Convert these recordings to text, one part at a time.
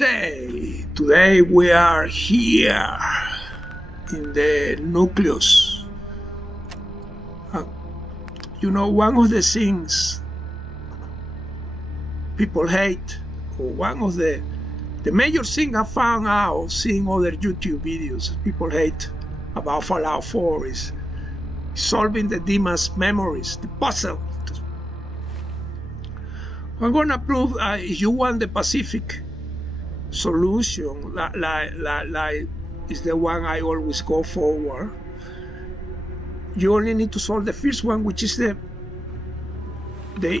day. Today we are here in the nucleus. You know, one of the things people hate, or one of the major thing I found out seeing other YouTube videos people hate about Fallout 4 is solving the Dima's memories, the puzzle. I'm gonna prove if you want the Pacific solution, like is the one I always go forward. You only need to solve the first one, which is the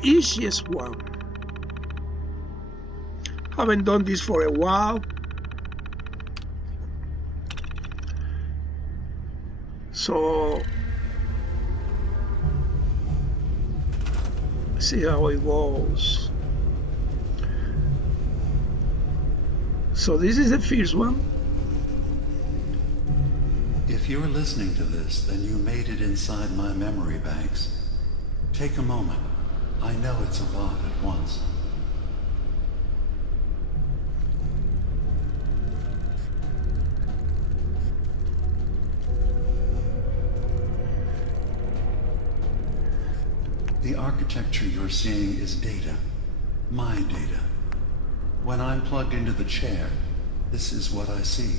easiest one. Haven't done this for a while, so see how it goes. So this is the first one. If you're listening to this, then you made it inside my memory banks. Take a moment. I know it's a lot at once. The architecture you're seeing is data. My data. When I'm plugged into the chair, this is what I see.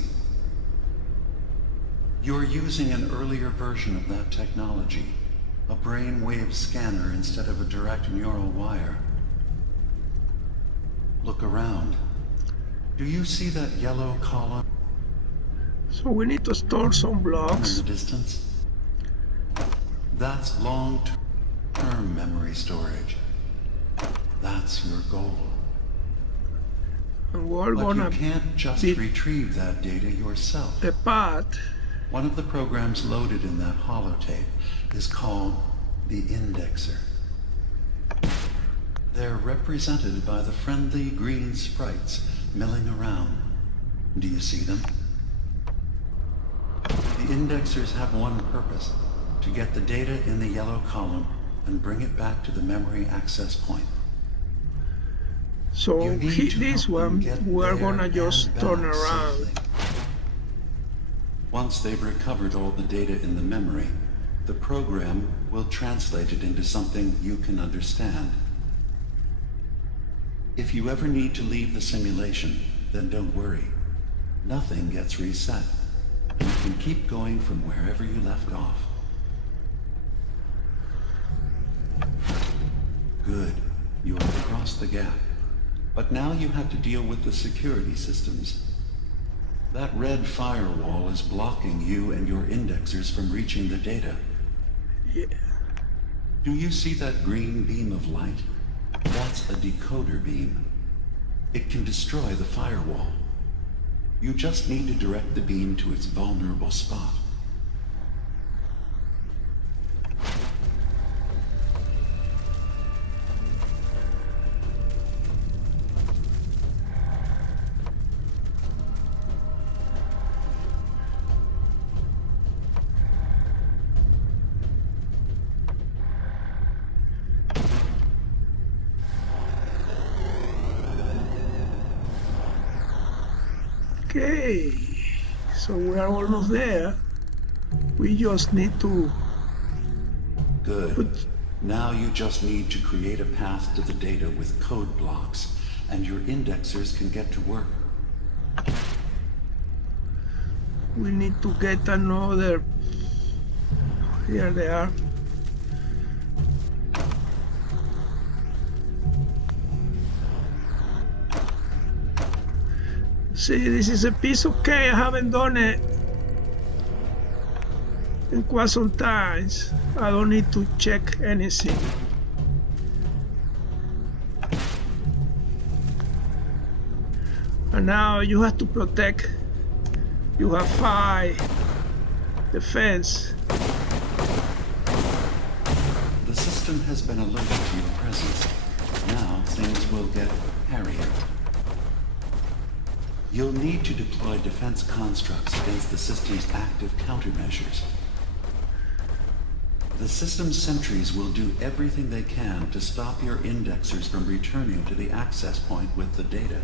You're using an earlier version of that technology, a brainwave scanner instead of a direct neural wire. Look around. Do you see that yellow column? So we need to store some blocks. In the distance? That's long-term memory storage. That's your goal. And we're But gonna you can't just retrieve that data yourself. the path. One of the programs loaded in that holotape is called the Indexer. They're represented by the friendly green sprites milling around. Do you see them? The Indexers have one purpose: to get the data in the yellow column and bring it back to the memory access point. So this one, we're gonna just turn around. Safely. Once they've recovered all the data in the memory, the program will translate it into something you can understand. If you ever need to leave the simulation, then don't worry. Nothing gets reset. You can keep going from wherever you left off. Good. You have crossed the gap. But now you have to deal with the security systems. That red firewall is blocking you and your indexers from reaching the data. Yeah. Do you see that green beam of light? That's a decoder beam. It can destroy the firewall. You just need to direct the beam to its vulnerable spot. Okay, so we are almost there. We just need to Good. Now you just need to create a path to the data with code blocks, and your indexers can get to work. we need to get another. Here they are. See, this is a piece of cake. I haven't done it in quite some times. I don't need to check anything. And now you have to protect. You have 5 defense. The system has been alerted to your presence. Now things will get hairier. You'll need to deploy defense constructs against the system's active countermeasures. The system's sentries will do everything they can to stop your indexers from returning to the access point with the data.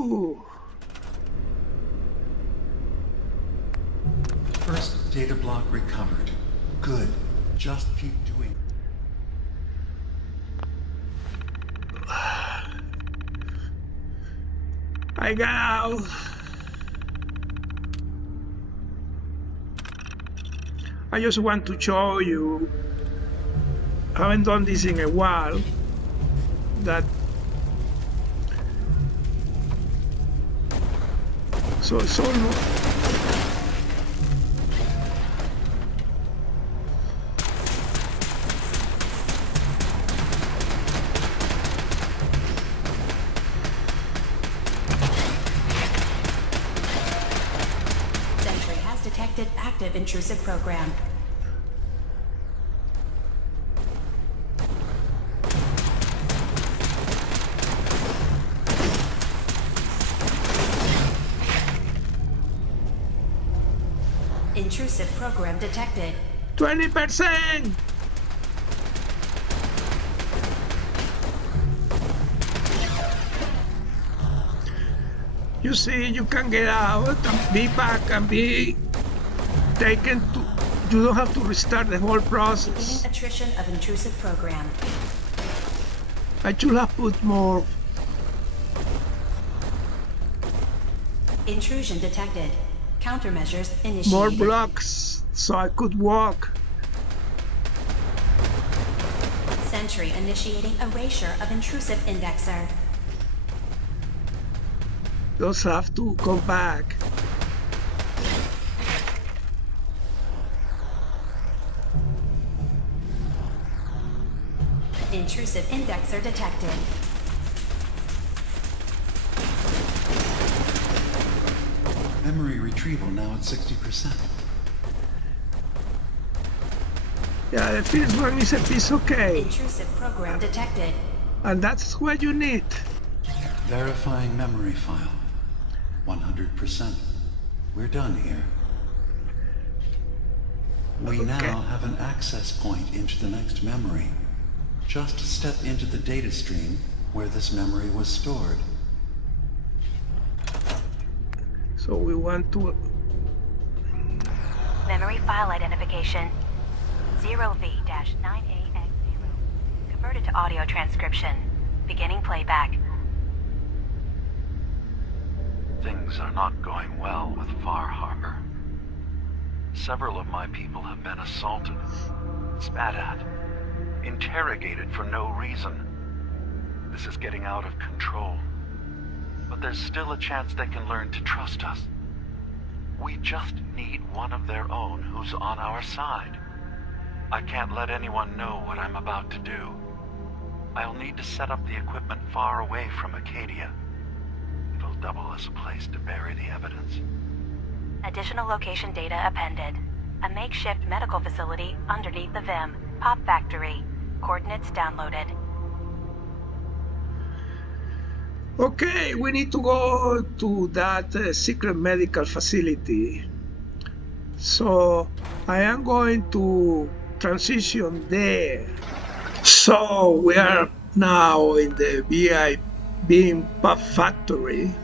Ooh. First data block recovered. Good. Just keep doing. I got out. I just want to show you, I haven't done this in a while, that so it's almost Sentry has detected active intrusive program. Intrusive program detected. 20%. You see, you can get out and be back and be taken to. You don't have to restart the whole process. Beginning attrition of intrusive program. I should have put more. Intrusion detected. Countermeasures initiated. More blocks so I could walk. Sentry initiating erasure of intrusive indexer. Those have to go back. Intrusive indexer detected. Memory retrieval now at 60%. Yeah, the first one is a piece okay. Intrusive program detected. And that's what you need. Verifying memory file. 100%. We're done here. We now have an access point into the next memory. Just step into the data stream where this memory was stored. So we want to. Memory file identification 0V-9AX0. Converted to audio transcription. Beginning playback. Things are not going well with Far Harbor. Several of my people have been assaulted, spat at, interrogated for no reason. This is getting out of control. But there's still a chance they can learn to trust us. We just need one of their own who's on our side. I can't let anyone know what I'm about to do. I'll need to set up the equipment far away from Acadia. It'll double as a place to bury the evidence. Additional location data appended. A makeshift medical facility underneath the VIM. Pop factory. Coordinates downloaded. Okay, we need to go to that secret medical facility. So I am going to transition there. So we are now in the VI Beam Pop Factory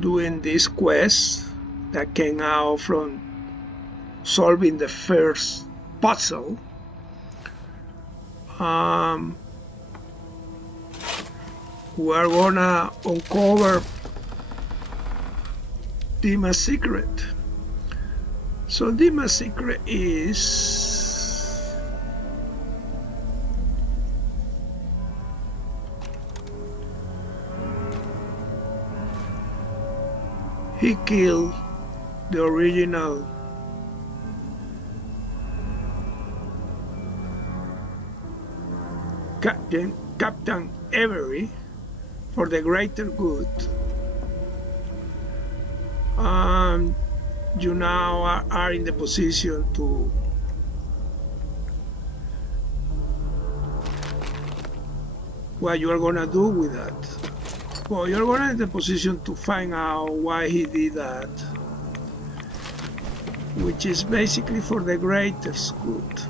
doing this quest that came out from solving the first puzzle. We're gonna uncover Dima's secret. So Dima's secret is he killed the original Captain Avery for the greater good. You now are in the position to what you are gonna do with that. Well, you're gonna in the position to find out why he did that, which is basically for the greatest good.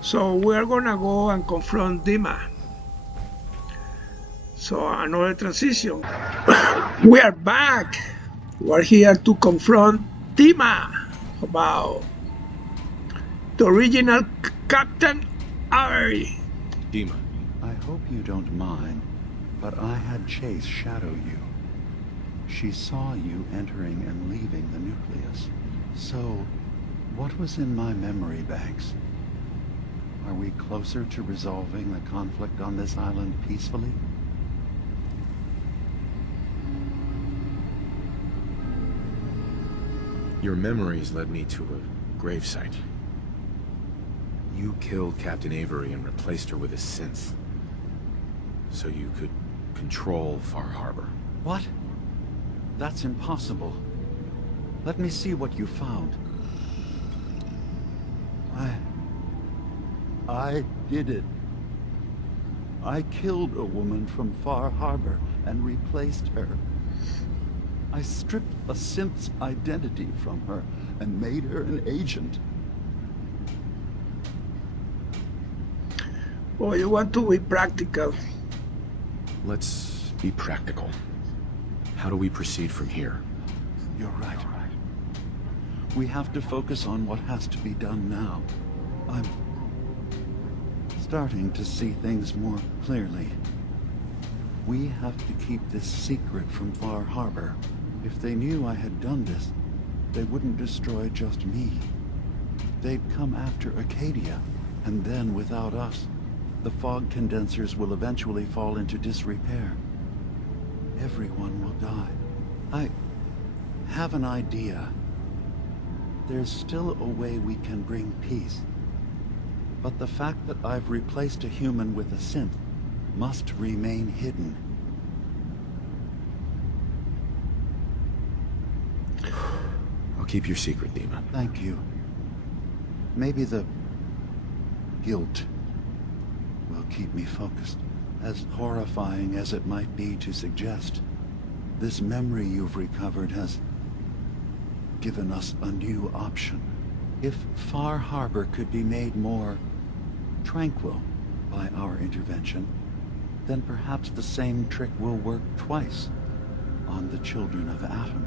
So we're gonna go and confront Dima. So another transition. We are back. We're here to confront Dima about the original Captain Avery. Dima. I hope you don't mind, but I had Chase shadow you. She saw you entering and leaving the nucleus. So, what was in my memory banks? Are we closer to resolving the conflict on this island peacefully? Your memories led me to a gravesite. You killed Captain Avery and replaced her with a synth, so you could control Far Harbor. What? That's impossible. Let me see what you found. I did it. I killed a woman from Far Harbor and replaced her. I stripped a synth's identity from her and made her an agent. Oh, you want to be practical. Let's be practical. How do we proceed from here? You're right. We have to focus on what has to be done now. I'm starting to see things more clearly. We have to keep this secret from Far Harbor. If they knew I had done this, they wouldn't destroy just me. They'd come after Acadia, and then without us, the fog condensers will eventually fall into disrepair. Everyone will die. I have an idea. There's still a way we can bring peace. But the fact that I've replaced a human with a synth must remain hidden. I'll keep your secret, Dima. Thank you. Maybe the guilt will keep me focused. As horrifying as it might be to suggest, this memory you've recovered has given us a new option. If Far Harbor could be made more tranquil by our intervention, then perhaps the same trick will work twice on the children of Atom.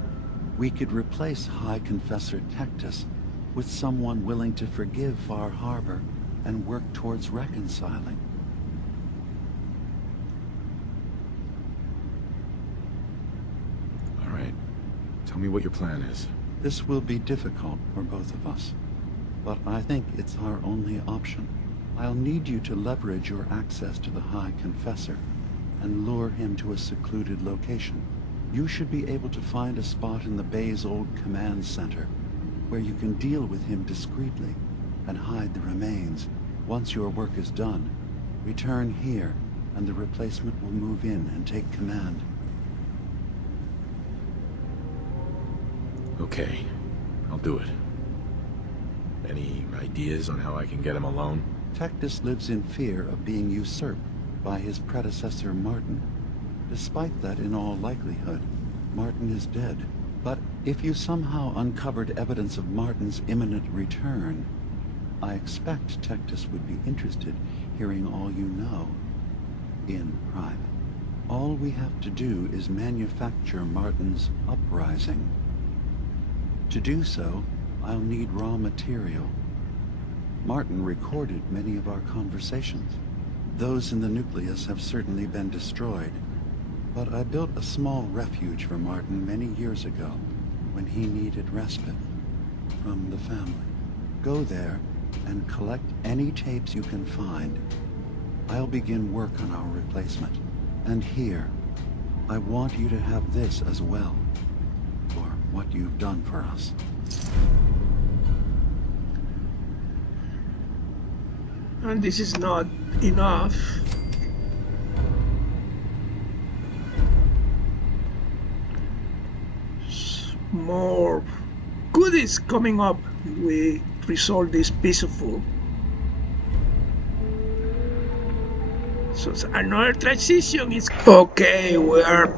We could replace High Confessor Tectus with someone willing to forgive Far Harbor and work towards reconciling. All right. Tell me what your plan is. This will be difficult for both of us, but I think it's our only option. I'll need you to leverage your access to the High Confessor and lure him to a secluded location. You should be able to find a spot in the Bay's old command center where you can deal with him discreetly and hide the remains. Once your work is done, return here and the replacement will move in and take command. Okay, I'll do it. Any ideas on how I can get him alone? Tectus lives in fear of being usurped by his predecessor Martin. Despite that, in all likelihood, Martin is dead. But if you somehow uncovered evidence of Martin's imminent return, I expect Tectus would be interested hearing all you know in private. All we have to do is manufacture Martin's uprising. To do so, I'll need raw material. Martin recorded many of our conversations. Those in the nucleus have certainly been destroyed, but I built a small refuge for Martin many years ago when he needed respite from the family. Go there and collect any tapes you can find. I'll begin work on our replacement. And here, I want you to have this as well, for what you've done for us. And this is not enough. More goodies coming up. We resolve this peaceful. So another transition is okay. We are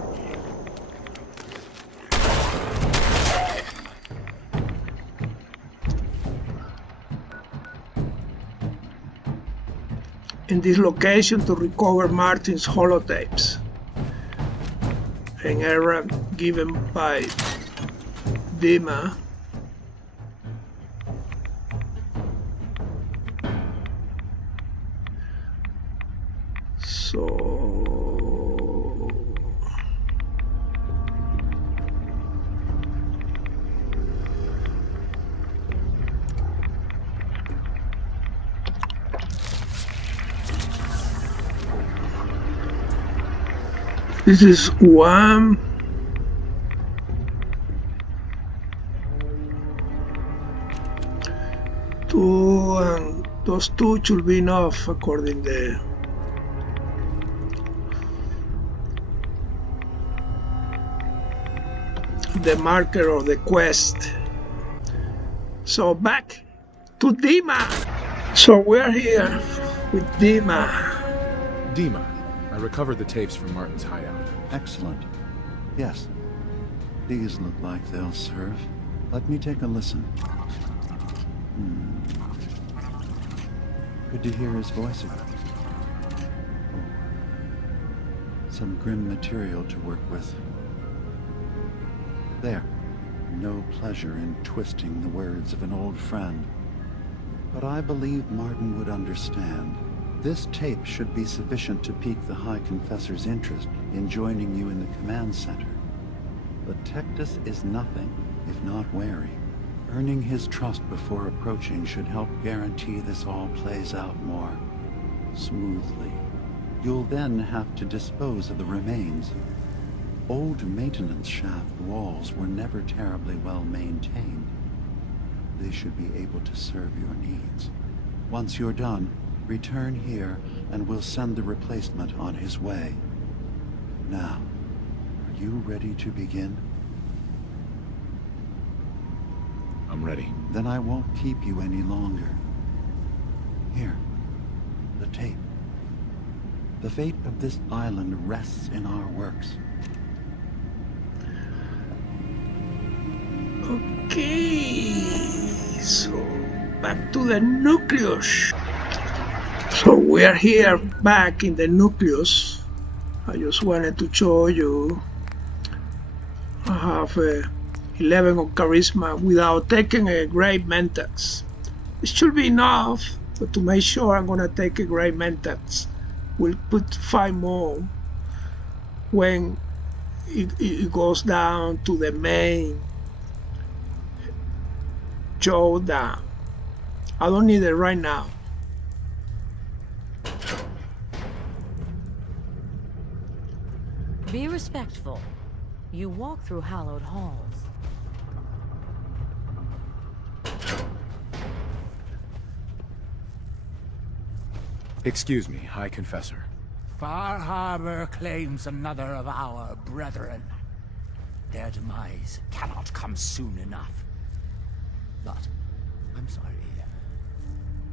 in this location to recover Martin's holotapes. an error given by Dima. So this is 1, 2, and those 2 should be enough according to the marker of the quest. So back to Dima. So we're here with Dima. Dima, I recovered the tapes from Martin's hideout. Excellent. Yes. These look like they'll serve. Let me take a listen. Good to hear his voice again. Some grim material to work with. There. No pleasure in twisting the words of an old friend. But I believe Martin would understand. This tape should be sufficient to pique the High Confessor's interest in joining you in the command center. But Tectus is nothing if not wary. Earning his trust before approaching should help guarantee this all plays out more smoothly. You'll then have to dispose of the remains. Old maintenance shaft walls were never terribly well maintained. They should be able to serve your needs. Once you're done, return here and we'll send the replacement on his way. Now, are you ready to begin? I'm ready. Then I won't keep you any longer. Here, the tape. The fate of this island rests in our works. Okay, so back to the nucleus. So we are here back in the nucleus. I just wanted to show you I have 11 on charisma without taking a great mentats. It should be enough, but to make sure I'm gonna take a great mentats. We'll put 5 more when it goes down to the main showdown. I don't need it right now. Be respectful. You walk through hallowed halls. Excuse me, High Confessor. Far Harbor claims another of our brethren. Their demise cannot come soon enough. But, I'm sorry.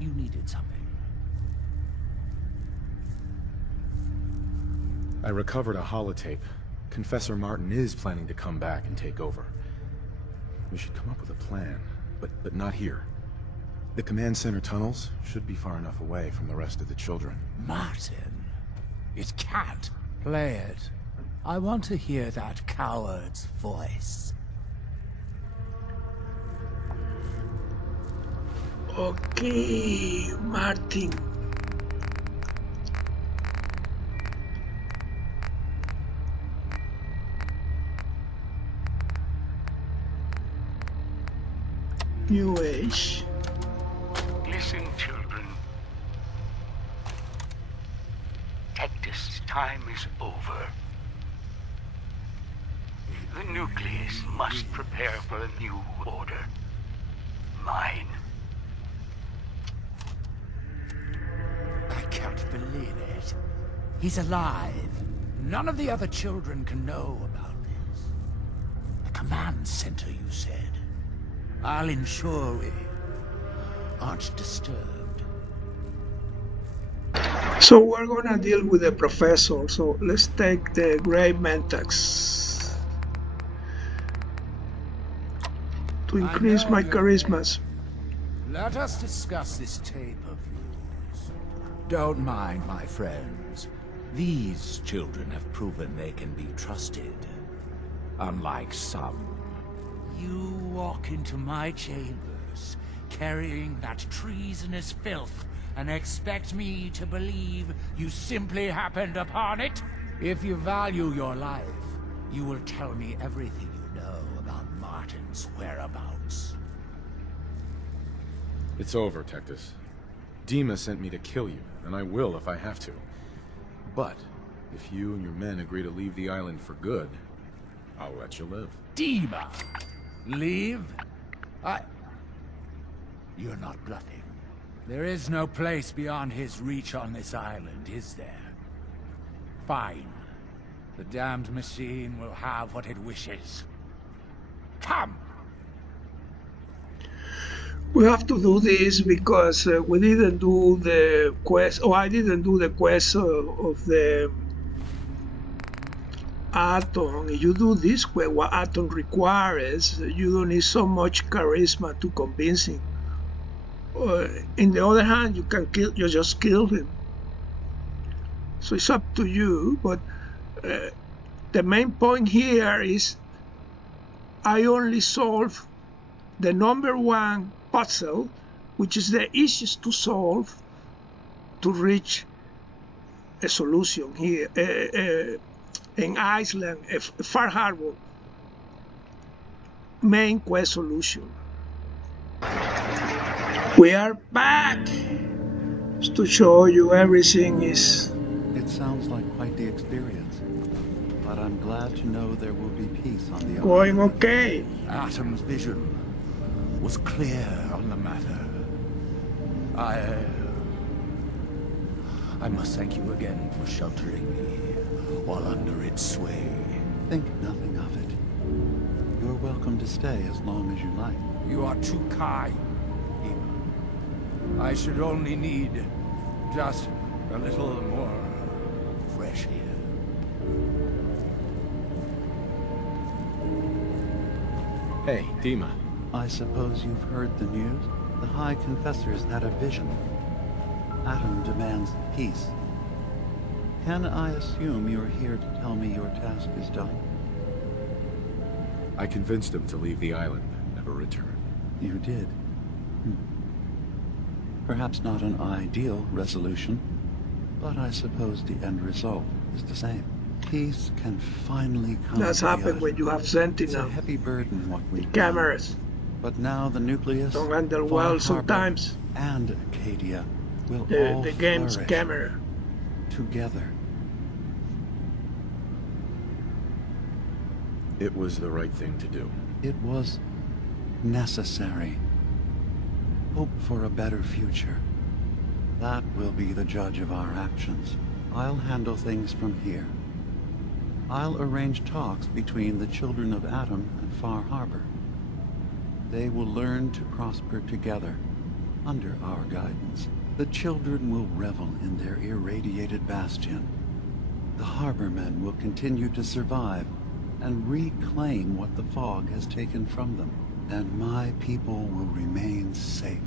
You needed something. I recovered a holotape. Confessor Martin is planning to come back and take over. We should come up with a plan, but not here. The command center tunnels should be far enough away from the rest of the children. Martin, it can't. Play it. I want to hear that coward's voice. Okay, Martin. New age. Listen, children. Tectus' time is over. The nucleus must prepare for a new order. Mine. I can't believe it. He's alive. None of the other children can know about this. The command center, you said. I'll ensure we aren't disturbed. So we're gonna deal with the professor. So let's take the Grey Mentax to increase my charismas. Let us discuss this tape of yours. Don't mind, my friends. These children have proven they can be trusted. Unlike some, you walk into my chambers carrying that treasonous filth and expect me to believe you simply happened upon it? If you value your life, you will tell me everything you know about Martin's whereabouts. It's over, Tectus. Dima sent me to kill you, and I will if I have to. But if you and your men agree to leave the island for good, I'll let you live. Dima! Leave? You're not bluffing. There is no place beyond his reach on this island, is there? Fine. The damned machine will have what it wishes. Come! We have to do this because we didn't do the quest, or I didn't do the quest of the Atom. If you do this quest, what Atom requires, you don't need so much charisma to convince him. In the other hand, you just kill him. So it's up to you, but the main point here is I only solve the number one puzzle, which is the easiest to solve to reach a solution here in Iceland, Far Harbor, main quest solution. We are back to show you everything is. It sounds like quite the experience, but I'm glad to know there will be peace on the Going island. okay. Atom's vision was clear on the matter. I must thank you again for sheltering me while under its sway. Think nothing of it. You're welcome to stay as long as you like. You are too kind, Dima. I should only need just a little more fresh air. Hey, Dima. I suppose you've heard the news? The High Confessor's had a vision. Atom demands peace. Can I assume you're here to tell me your task is done? I convinced him to leave the island and never return. You did. Perhaps not an ideal resolution, but I suppose the end result is the same. Peace can finally come. That's to the happened when island. you have It's a Sentinel. heavy burden what we Cameras But now the nucleus, don't handle Far well Harbor, sometimes. and Acadia will all The game's flourish camera. together. It was the right thing to do. It was necessary. Hope for a better future. That will be the judge of our actions. I'll handle things from here. I'll arrange talks between the children of Atom and Far Harbor. They will learn to prosper together under our guidance. The children will revel in their irradiated bastion. The harbormen will continue to survive and reclaim what the fog has taken from them. And my people will remain safe.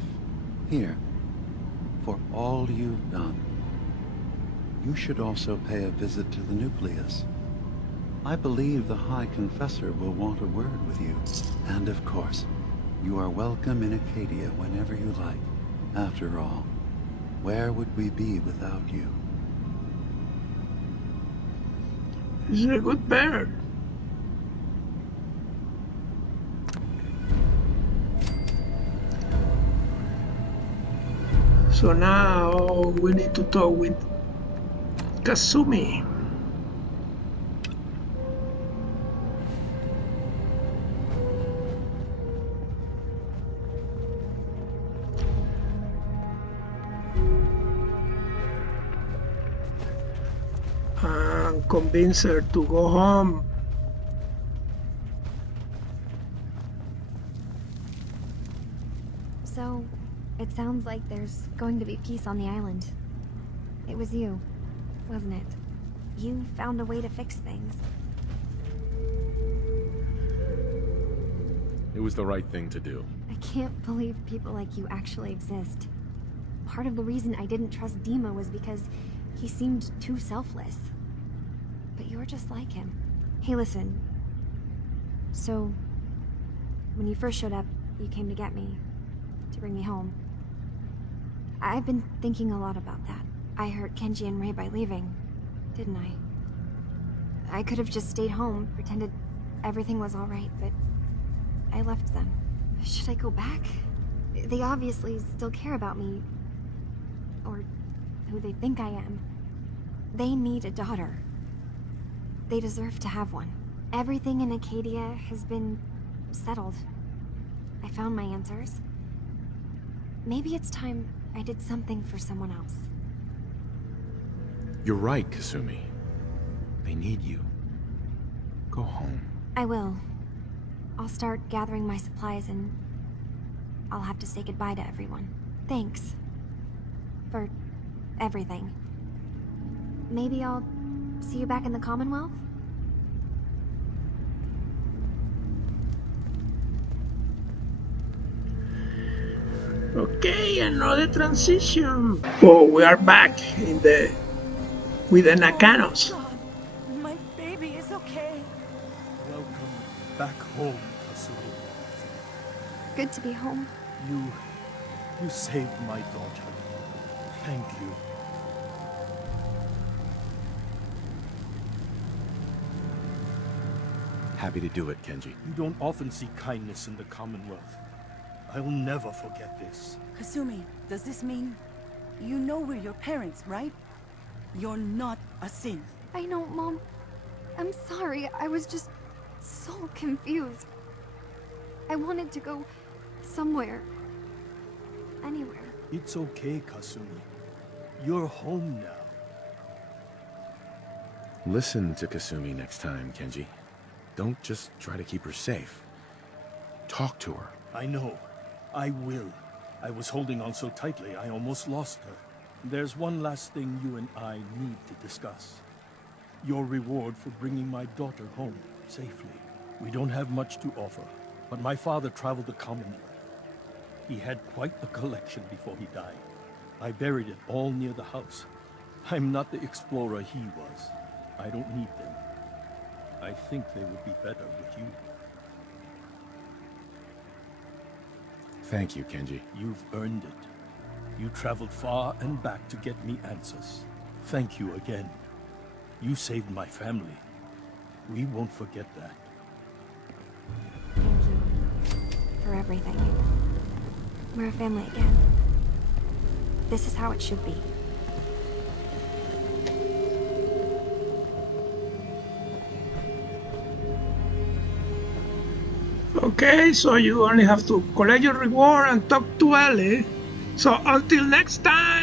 Here, for all you've done. You should also pay a visit to the nucleus. I believe the High Confessor will want a word with you. And of course, you are welcome in Acadia whenever you like. After all, where would we be without you? He's a good bird. So now we need to talk with Kasumi. And convince her to go home. So, it sounds like there's going to be peace on the island. It was you, wasn't it? You found a way to fix things. It was the right thing to do. I can't believe people like you actually exist. Part of the reason I didn't trust Dima was because he seemed too selfless. But you're just like him. Hey, listen. So, when you first showed up, you came to get me, to bring me home. I've been thinking a lot about that. I hurt Kenji and Ray by leaving, didn't I? I could have just stayed home, pretended everything was alright, but I left them. Should I go back? They obviously still care about me. Or who they think I am. They need a daughter. They deserve to have one. Everything in Acadia has been settled. I found my answers. Maybe it's time I did something for someone else. You're right, Kasumi. They need you. Go home. I will. I'll start gathering my supplies and I'll have to say goodbye to everyone. Thanks. For everything. Maybe I'll see you back in the Commonwealth? Okay, another transition. Oh, we are back in the with the Nakanos. God, my baby is okay. Welcome back home, Kasumi. Good to be home. You saved my daughter. Thank you. Happy to do it, Kenji. You don't often see kindness in the Commonwealth. I'll never forget this. Kasumi, does this mean you know we're your parents, right? You're not a synth. I know, Mom. I'm sorry. I was just so confused. I wanted to go somewhere. Anywhere. It's okay, Kasumi. You're home now. Listen to Kasumi next time, Kenji. Don't just try to keep her safe. Talk to her. I know. I will. I was holding on so tightly, I almost lost her. There's one last thing you and I need to discuss. Your reward for bringing my daughter home safely. We don't have much to offer, but my father traveled the Commonwealth. He had quite a collection before he died. I buried it all near the house. I'm not the explorer he was. I don't need them. I think they would be better with you. Thank you, Kenji. You've earned it. You traveled far and back to get me answers. Thank you again. You saved my family. We won't forget that. Thank you for everything. We're a family again. This is how it should be. Okay, so you only have to collect your reward and talk to Ellie. So until next time.